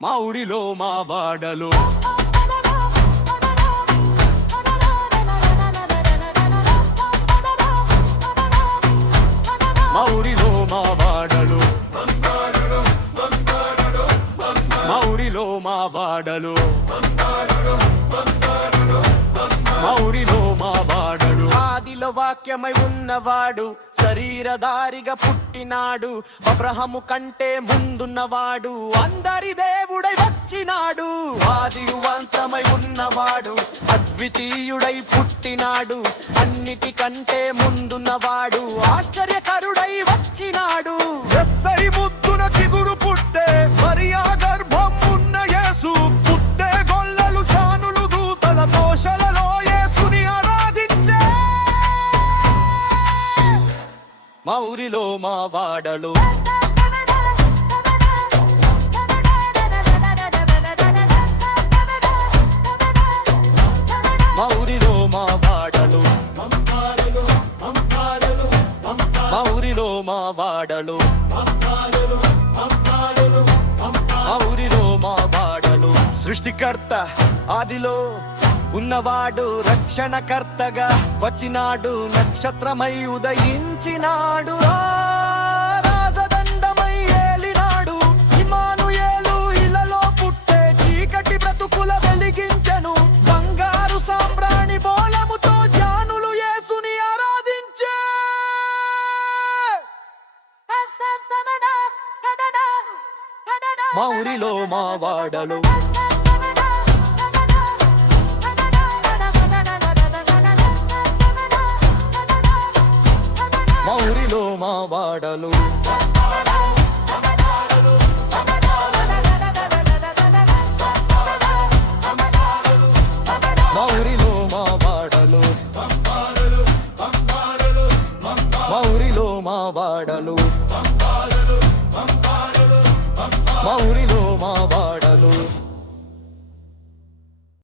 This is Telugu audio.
మా ఊరిలో మా వాడలో మా ఊరిలో మా వాడలో మా ఊరిలో మా వాడలో మా ఊరిలో మా వాడలు ఆదిలో వాక్యమై ఉన్నవాడు శరీరధారిగా పుట్టినాడు అబ్రహము కంటే ముందున్నవాడు అందరి దేవుడై వచ్చినాడు ఆదివంతమై ఉన్నవాడు అద్వితీయుడై పుట్టినాడు అన్నిటికంటే ముందున్నవాడు ఆశ్చర్యకరుడై వచ్చినాడు ఎస్సై ముద్దున చిగురు పుట్టే మరియా గర్భం ఉన్న యేసు పుట్టే గొల్లలు చానులు దూతల దోషలలో యేసుని ఆరాధించే మా ఊరిలో మా వాడలు మా ఊరిలో మా వాడలు మా ఊరిలో మా వాడలు మా ఊరిలో మా వాడలు సృష్టికర్త ఆదిలో ఉన్నవాడు రక్షణకర్తగా వచ్చినాడు నక్షత్రమై ఉదయించినాడు రాజదండమై ఏలినాడు ఇమ్మానుయేలు ఇలలో పుట్టే చీకటి బ్రతుకుల వెలిగించెను బంగారు సాంబ్రాణి బోళముతో జానులు యేసుని ఆరాధించే మా ఊరిలో మా వాడలు మా ఊరిలో మా వాడలు మా ఊరిలో మా వాడలు మా ఊరిలో మా వాడలు మా ఊరిలో మా వాడలు